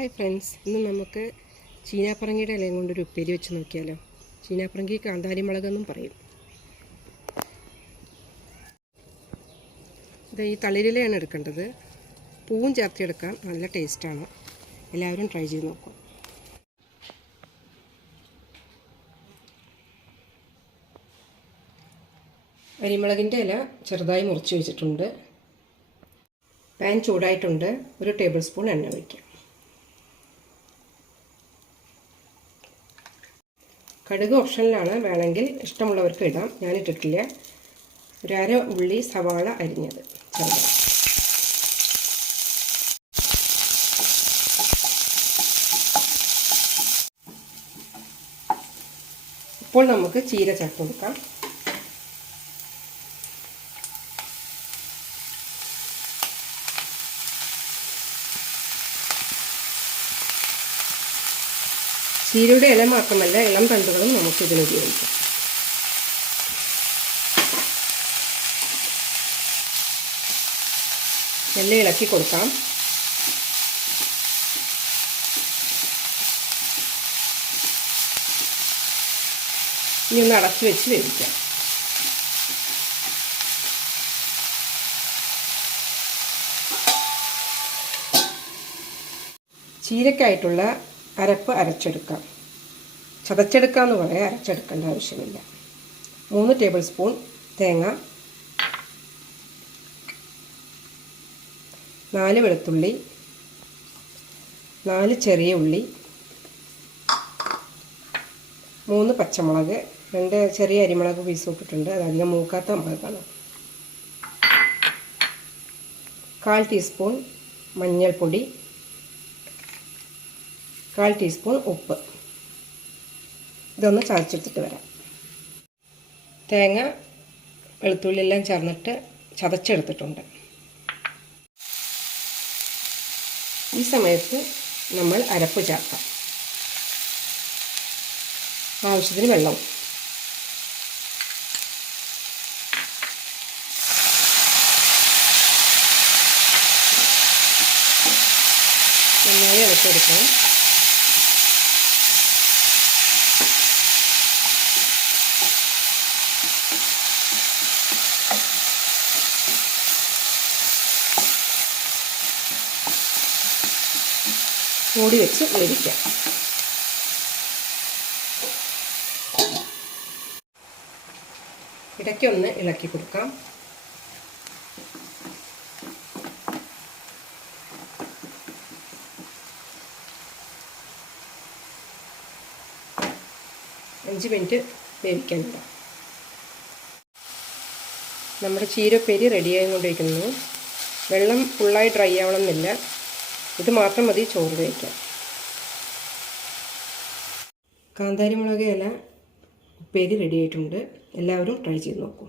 Hi friends, ഇന്ന് നമുക്ക് ചീനാപ്പറങ്കിയുടെ ഇലയും കൊണ്ടൊരു ഉപ്പേരി വെച്ച് നോക്കിയാലോ. ചീനാപ്പറങ്കി കാന്താരിമുളകെന്നും പറയും. ഇത് ഈ തളിരിലയാണ് എടുക്കേണ്ടത്. പൂവും ചേർത്തെടുക്കാം, നല്ല ടേസ്റ്റാണ്. എല്ലാവരും ട്രൈ ചെയ്ത് നോക്കും. അരിമുളകിൻ്റെ ഇല ചെറുതായി മുറിച്ച് വെച്ചിട്ടുണ്ട്. പാൻ ചൂടായിട്ടുണ്ട്. 1 ടേബിൾ സ്പൂൺ എണ്ണ ഒഴിക്കാം. കടുക് ഓപ്ഷനിലാണ്, വേണമെങ്കിൽ ഇഷ്ടമുള്ളവർക്ക് ഇടാം. ഞാനിട്ടിട്ടില്ല. 1/2 ഉള്ളി സവാള അരിഞ്ഞത് ചെറുതായി. ഇപ്പോൾ നമുക്ക് ചീര ചേർത്ത് കൊടുക്കാം. ചീരയുടെ ഇല മാത്രമല്ല, ഇളം തണ്ടുകളും നമുക്കിതിന് ഉപയോഗിക്കാം. നല്ല ഇളക്കി കൊടുക്കാം. ഇനി ഒന്ന് അടച്ചു വെച്ച് വേവിക്കാം. ചീരക്കായിട്ടുള്ള അരപ്പ് അരച്ചെടുക്കാം. ചതച്ചെടുക്കാമെന്ന് പറയാം, അരച്ചെടുക്കേണ്ട ആവശ്യമില്ല. 3 ടേബിൾ സ്പൂൺ തേങ്ങ, 4 വെളുത്തുള്ളി, 4 ചെറിയ ഉള്ളി, 3 പച്ചമുളക്, 2 ചെറിയ അരിമുളക് പീസ് ഇട്ടിട്ടുണ്ട്. അതധികം മൂക്കാത്ത മുളകാണ്. 1/4 ടീസ്പൂൺ മഞ്ഞൾപ്പൊടി, 1/4 ടീസ്പൂൺ ഉപ്പ്. ഇതൊന്ന് ചതച്ചെടുത്തിട്ട് വരാം. തേങ്ങ വെളുത്തുള്ളി എല്ലാം ചേർന്നിട്ട് ചതച്ചെടുത്തിട്ടുണ്ട്. ഈ സമയത്ത് നമ്മൾ അരപ്പ് ചേർക്കാം. ആവശ്യത്തിന് വെള്ളം. നന്നായി ഇളക്കിയെടുക്കണം. മൂടി വെച്ച് വേവിക്കാം. ഇടയ്ക്കൊന്ന് ഇളക്കി കൊടുക്കാം. അഞ്ച് മിനിറ്റ് വേവിക്കാനുണ്ട്. നമ്മുടെ ചീരപ്പേരി റെഡിയായിക്കൊണ്ടിരിക്കുന്നു. വെള്ളം ഫുള്ളായി ഡ്രൈ ആവണമെന്നില്ല. ഇത് മാത്രം മതി ചോറ് കഴിക്കാൻ. കാന്താരിമുളക് ഇല ഉപ്പേരി റെഡി ആയിട്ടുണ്ട്. എല്ലാവരും ട്രൈ ചെയ്ത് നോക്കൂ.